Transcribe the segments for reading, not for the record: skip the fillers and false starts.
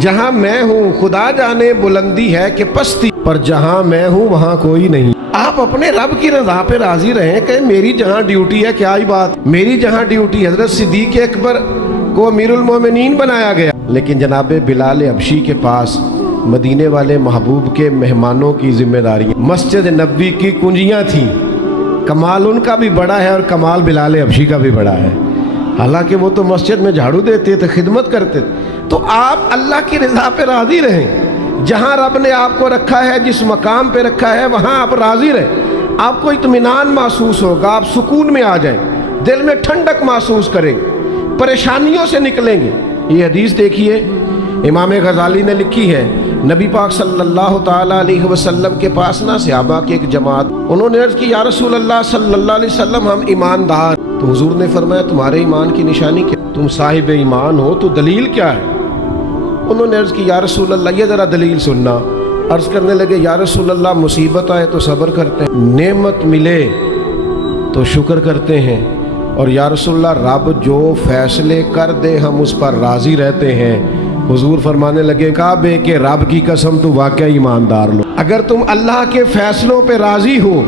جہاں میں ہوں خدا جانے بلندی ہے کہ پستی، پر جہاں میں ہوں وہاں کوئی نہیں۔ آپ اپنے رب کی رضا پہ راضی رہیں کہ میری جہاں ڈیوٹی ہے، کیا ہی بات، میری جہاں ڈیوٹی، حضرت صدیق اکبر کو امیر المومنین بنایا گیا، لیکن جناب بلال حبشی کے پاس مدینے والے محبوب کے مہمانوں کی ذمہ داریاں، مسجد نبوی کی کنجیاں تھیں۔ کمال ان کا بھی بڑا ہے اور کمال بلال حبشی کا بھی بڑا ہے، حالانکہ وہ تو مسجد میں جھاڑو دیتے تھے، خدمت کرتے تھے۔ تو آپ اللہ کی رضا پہ راضی رہیں، جہاں رب نے آپ کو رکھا ہے، جس مقام پہ رکھا ہے وہاں آپ راضی رہیں۔ آپ کو اطمینان محسوس ہوگا، آپ سکون میں آ جائیں، دل میں ٹھنڈک محسوس کریں، پریشانیوں سے نکلیں گے۔ یہ حدیث دیکھیے امام غزالی نے لکھی ہے، نبی پاک صلی اللہ تعالیٰ علیہ وسلم کے پاس نا صحابہ کی ایک جماعت، انہوں نے عرض کی یا رسول اللہ صلی اللہ علیہ وسلم ہم ایماندار، تو حضور نے فرمایا تمہارے ایمان کی نشانی کیا، تم صاحب ایمان ہو تو دلیل کیا ہے؟ انہوں نے عرض کی یا رسول اللہ یہ ذرا دلیل سننا۔ عرض کرنے لگے یا رسول اللہ مصیبت آئے تو صبر کرتے ہیں، نعمت ملے تو شکر کرتے ہیں، اور یا رسول اللہ رب جو فیصلے کر دے ہم اس پر راضی رہتے ہیں۔ حضور فرمانے لگے کعبے کے رب کی قسم تو واقعی ایماندار لو، اگر تم اللہ کے فیصلوں پہ راضی ہو،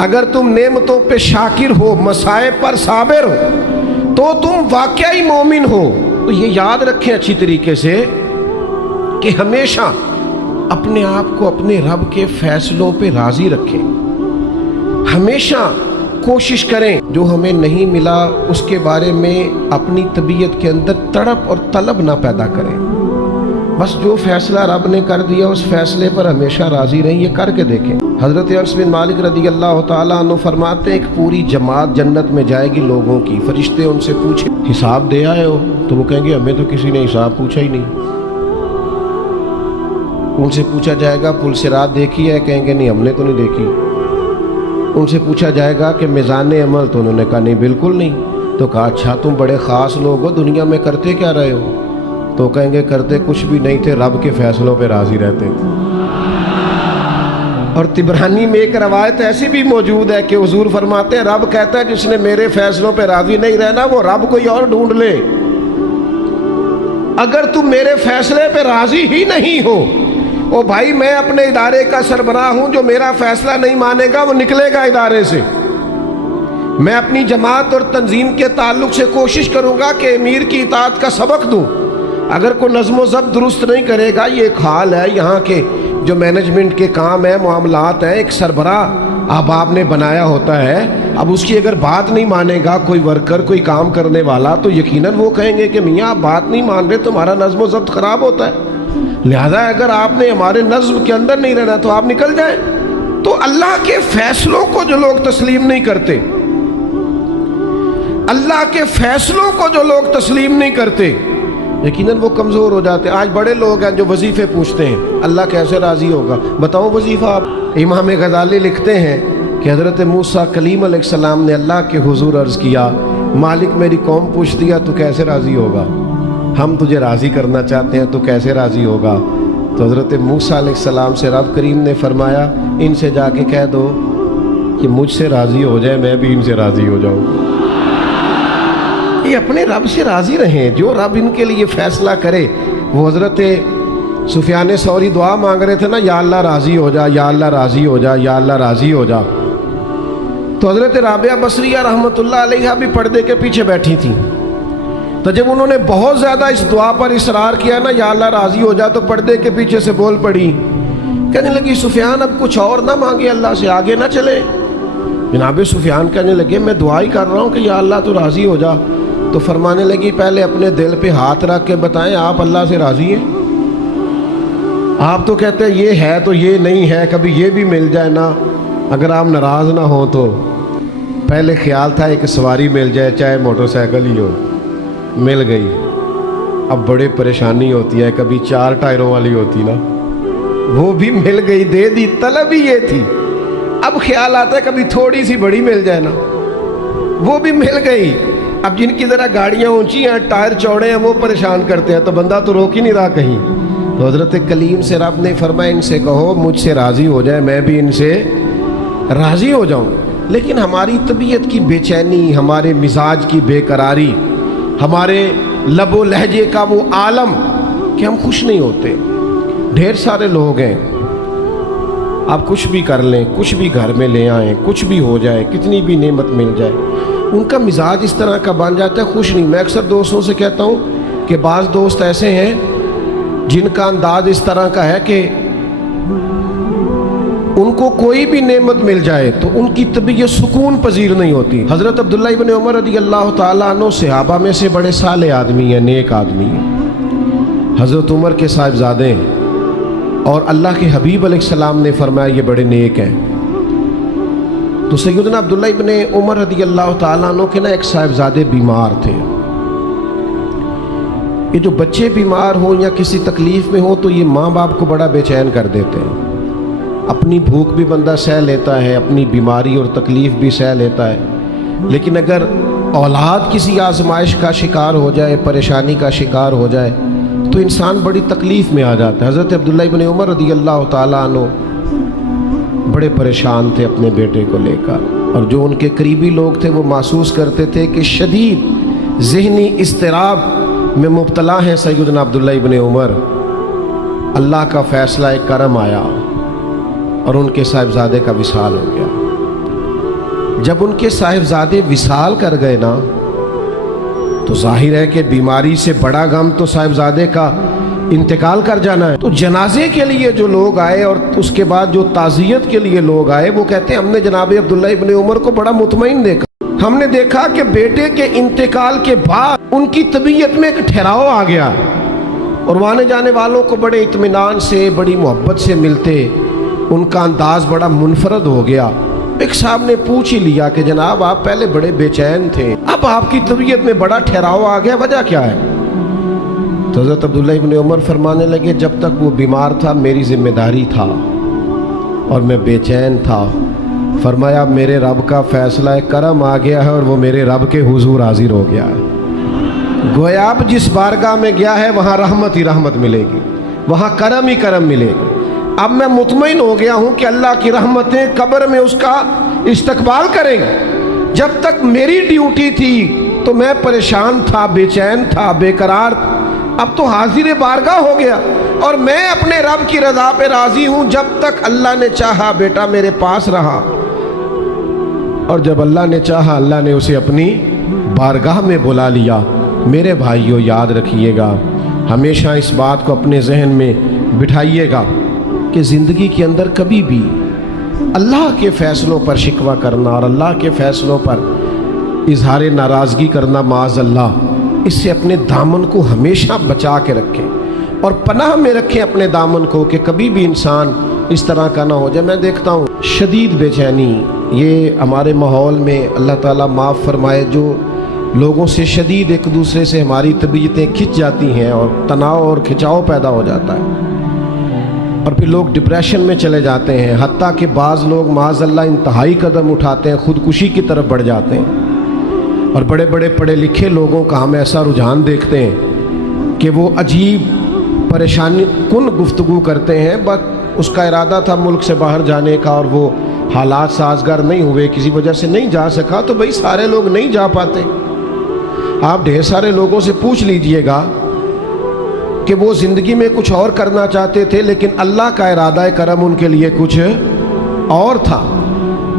اگر تم نعمتوں پہ شاکر ہو، مصائب پر صابر ہو، تو تم واقعی مومن ہو۔ تو یہ یاد رکھیں اچھی طریقے سے کہ ہمیشہ اپنے آپ کو اپنے رب کے فیصلوں پہ راضی رکھیں، ہمیشہ کوشش کریں جو ہمیں نہیں ملا اس کے بارے میں اپنی طبیعت کے اندر تڑپ اور طلب نہ پیدا کریں، بس جو فیصلہ رب نے کر دیا اس فیصلے پر ہمیشہ راضی رہیں۔ یہ کر کے دیکھیں۔ حضرت انس بن مالک رضی اللہ تعالیٰ عنہ فرماتے ہیں ایک پوری جماعت جنت میں جائے گی لوگوں کی، فرشتے ان سے پوچھیں حساب دے آئے ہو؟ تو وہ کہیں گے ہمیں تو کسی نے حساب پوچھا ہی نہیں۔ ان سے پوچھا جائے گا پل صراط دیکھی ہے؟ کہیں گے نہیں ہم نے تو نہیں دیکھی۔ ان سے پوچھا جائے گا کہ میزان عمل؟ تو انہوں نے کہا نہیں بالکل نہیں۔ تو کہا اچھا تم بڑے خاص لوگ ہو، دنیا میں کرتے کیا رہے ہو؟ تو کہیں گے کرتے کچھ بھی نہیں تھے، رب کے فیصلوں پہ راضی رہتے تھے۔ اور طبرانی میں ایک روایت ایسی بھی موجود ہے کہ حضور فرماتے ہیں رب کہتا ہے جس نے میرے فیصلوں پہ راضی نہیں رہنا وہ رب کوئی اور ڈھونڈ لے۔ اگر تم میرے فیصلے پہ راضی ہی نہیں ہو، او بھائی میں اپنے ادارے کا سربراہ ہوں، جو میرا فیصلہ نہیں مانے گا وہ نکلے گا ادارے سے۔ میں اپنی جماعت اور تنظیم کے تعلق سے کوشش کروں گا کہ امیر کی اطاعت کا سبق دوں، اگر کوئی نظم و ضبط درست نہیں کرے گا، یہ ایک حال ہے یہاں کے جو مینجمنٹ کے کام ہیں، معاملات ہیں، ایک سربراہ احباب نے بنایا ہوتا ہے، اب اس کی اگر بات نہیں مانے گا کوئی ورکر، کوئی کام کرنے والا، تو یقیناً وہ کہیں گے کہ میاں آپ بات نہیں مان رہے، تمہارا نظم و ضبط خراب ہوتا ہے، لہذا اگر آپ نے ہمارے نظم کے اندر نہیں رہنا تو آپ نکل جائیں۔ تو اللہ کے فیصلوں کو جو لوگ تسلیم نہیں کرتے، اللہ کے فیصلوں کو جو لوگ تسلیم نہیں کرتے، یقیناً وہ کمزور ہو جاتے ہیں۔ آج بڑے لوگ ہیں جو وظیفے پوچھتے ہیں اللہ کیسے راضی ہوگا، بتاؤ وظیفہ آپ۔ امام غزالی لکھتے ہیں کہ حضرت موسیٰ کلیم علیہ السلام نے اللہ کے حضور عرض کیا مالک میری قوم پوچھتی ہے تو کیسے راضی ہوگا، ہم تجھے راضی کرنا چاہتے ہیں تو کیسے راضی ہوگا؟ تو حضرت موسیٰ علیہ السلام سے رب کریم نے فرمایا ان سے جا کے کہہ دو کہ مجھ سے راضی ہو جائے میں بھی ان سے راضی ہو جاؤں۔ یہ اپنے رب سے راضی رہیں، جو رب ان کے لیے فیصلہ کرے۔ وہ حضرت سفیان ثوری دعا مانگ رہے تھے نا، یا اللہ راضی ہو جا، یا اللہ راضی ہو جا، یا اللہ راضی ہو جا۔ تو حضرت رابعہ بصریہ رحمۃ اللہ علیہا بھی پردے کے پیچھے بیٹھی تھیں، تو جب انہوں نے بہت زیادہ اس دعا پر اصرار کیا نا یا اللہ راضی ہو جا، تو پردے کے پیچھے سے بول پڑی، کہنے لگی سفیان اب کچھ اور نہ مانگے، اللہ سے آگے نہ چلے۔ جناب سفیان کہنے لگے میں دعا ہی کر رہا ہوں کہ یا اللہ تو راضی ہو جا۔ تو فرمانے لگی پہلے اپنے دل پہ ہاتھ رکھ کے بتائیں آپ اللہ سے راضی ہیں؟ آپ تو کہتے ہیں یہ ہے تو یہ نہیں ہے، کبھی یہ بھی مل جائے نا، اگر آپ ناراض نہ ہوں تو۔ پہلے خیال تھا ایک سواری مل جائے چاہے موٹر سائیکل ہی ہو، مل گئی، اب بڑے پریشانی ہوتی ہے، کبھی 4 ٹائروں والی ہوتی نا، وہ بھی مل گئی، دے دی، طلب ہی یہ تھی۔ اب خیال آتا ہے کبھی تھوڑی سی بڑی مل جائے نا، وہ بھی مل گئی۔ اب جن کی ذرا گاڑیاں اونچی ہیں، ٹائر چوڑے ہیں، وہ پریشان کرتے ہیں، تو بندہ تو روک ہی نہیں رہا کہیں۔ تو حضرت کلیم سے رب نے فرمایا ان سے کہو مجھ سے راضی ہو جائے میں بھی ان سے راضی ہو جاؤں۔ لیکن ہماری طبیعت کی بے چینی، ہمارے مزاج کی بے قراری، ہمارے لب و لہجے کا وہ عالم، کہ ہم خوش نہیں ہوتے. ڈھیر سارے لوگ ہیں، آپ کچھ بھی کر لیں، کچھ بھی گھر میں لے آئیں، کچھ بھی ہو جائے، کتنی بھی نعمت مل جائے، ان کا مزاج اس طرح کا بن جاتا ہے، خوش نہیں. میں اکثر دوستوں سے کہتا ہوں کہ بعض دوست ایسے ہیں جن کا انداز اس طرح کا ہے کہ ان کو کوئی بھی نعمت مل جائے تو ان کی طبیعت سکون پذیر نہیں ہوتی. حضرت عبداللہ ابن عمر رضی اللہ تعالیٰ عنہ صحابہ میں سے بڑے صالح آدمی ہیں، نیک آدمی ہیں، حضرت عمر کے صاحبزادے ہیں، اور اللہ کے حبیب علیہ السلام نے فرمایا یہ بڑے نیک ہیں. تو سیدنا عبداللہ ابن عمر رضی اللہ تعالیٰ عنہ کے ایک صاحبزادے بیمار تھے. یہ جو بچے بیمار ہوں یا کسی تکلیف میں ہوں تو یہ ماں باپ کو بڑا بے چین کر دیتے ہیں. اپنی بھوک بھی بندہ سہ لیتا ہے، اپنی بیماری اور تکلیف بھی سہ لیتا ہے، لیکن اگر اولاد کسی آزمائش کا شکار ہو جائے، پریشانی کا شکار ہو جائے تو انسان بڑی تکلیف میں آ جاتا ہے. حضرت عبداللہ ابن عمر رضی اللہ تعالیٰ عنہ بڑے پریشان تھے اپنے بیٹے کو لے کر، اور جو ان کے قریبی لوگ تھے وہ محسوس کرتے تھے کہ شدید ذہنی اضطراب میں مبتلا ہیں سیدنا عبداللہ ابن عمر. اللہ کا فیصلہ کرم آیا اور ان کے صاحبزادے کا وصال ہو گیا. جب ان کے صاحبزادے وصال کر گئے نا تو ظاہر ہے کہ بیماری سے بڑا غم تو صاحبزادے کا انتقال کر جانا ہے. تو جنازے کے لیے جو لوگ آئے اور اس کے بعد جو تعزیت کے لیے لوگ آئے وہ کہتے ہیں ہم نے جناب عبداللہ ابن عمر کو بڑا مطمئن دیکھا. ہم نے دیکھا کہ بیٹے کے انتقال کے بعد ان کی طبیعت میں ایک ٹھہراؤ آ گیا اور آنے جانے والوں کو بڑے اطمینان سے، بڑی محبت سے ملتے. ان کا انداز بڑا منفرد ہو گیا. ایک صاحب نے پوچھ ہی لیا کہ جناب آپ پہلے بڑے بے چین تھے، اب آپ کی طبیعت میں بڑا ٹھہراؤ آ گیا، وجہ کیا ہے؟ تو حضرت عبداللہ ابن عمر فرمانے لگے جب تک وہ بیمار تھا میری ذمہ داری تھا اور میں بے چین تھا. فرمایا اب میرے رب کا فیصلہ کرم آ گیا ہے اور وہ میرے رب کے حضور حاضر ہو گیا ہے. گویا اب جس بارگاہ میں گیا ہے وہاں رحمت ہی رحمت ملے گی، وہاں کرم ہی کرم ملے گا. اب میں مطمئن ہو گیا ہوں کہ اللہ کی رحمتیں قبر میں اس کا استقبال کریں گے. جب تک میری ڈیوٹی تھی تو میں پریشان تھا، بے چین تھا، بے قرار تھا، اب تو حاضر بارگاہ ہو گیا اور میں اپنے رب کی رضا پہ راضی ہوں. جب تک اللہ نے چاہا بیٹا میرے پاس رہا، اور جب اللہ نے چاہا اللہ نے اسے اپنی بارگاہ میں بلا لیا. میرے بھائیوں یاد رکھیے گا، ہمیشہ اس بات کو اپنے ذہن میں بٹھائیے گا کہ زندگی کے اندر کبھی بھی اللہ کے فیصلوں پر شکوہ کرنا اور اللہ کے فیصلوں پر اظہار ناراضگی کرنا معاذ اللہ، اس سے اپنے دامن کو ہمیشہ بچا کے رکھیں اور پناہ میں رکھیں اپنے دامن کو کہ کبھی بھی انسان اس طرح کا نہ ہو جائے. میں دیکھتا ہوں شدید بے چینی یہ ہمارے ماحول میں، اللہ تعالیٰ معاف فرمائے، جو لوگوں سے شدید ایک دوسرے سے ہماری طبیعتیں کھنچ جاتی ہیں اور تناؤ اور کھچاؤ پیدا ہو جاتا ہے اور پھر لوگ ڈپریشن میں چلے جاتے ہیں. حتیٰ کہ بعض لوگ معاذ اللہ انتہائی قدم اٹھاتے ہیں، خودکشی کی طرف بڑھ جاتے ہیں. اور بڑے بڑے پڑھے لکھے لوگوں کا ہم ایسا رجحان دیکھتے ہیں کہ وہ عجیب پریشانی کن گفتگو کرتے ہیں، بس اس کا ارادہ تھا ملک سے باہر جانے کا اور وہ حالات سازگار نہیں ہوئے، کسی وجہ سے نہیں جا سکا. تو بھائی سارے لوگ نہیں جا پاتے. آپ ڈھیر سارے لوگوں سے پوچھ لیجئے گا کہ وہ زندگی میں کچھ اور کرنا چاہتے تھے لیکن اللہ کا ارادہ کرم ان کے لیے کچھ اور تھا.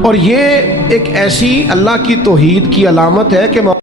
اور یہ ایک ایسی اللہ کی توحید کی علامت ہے کہ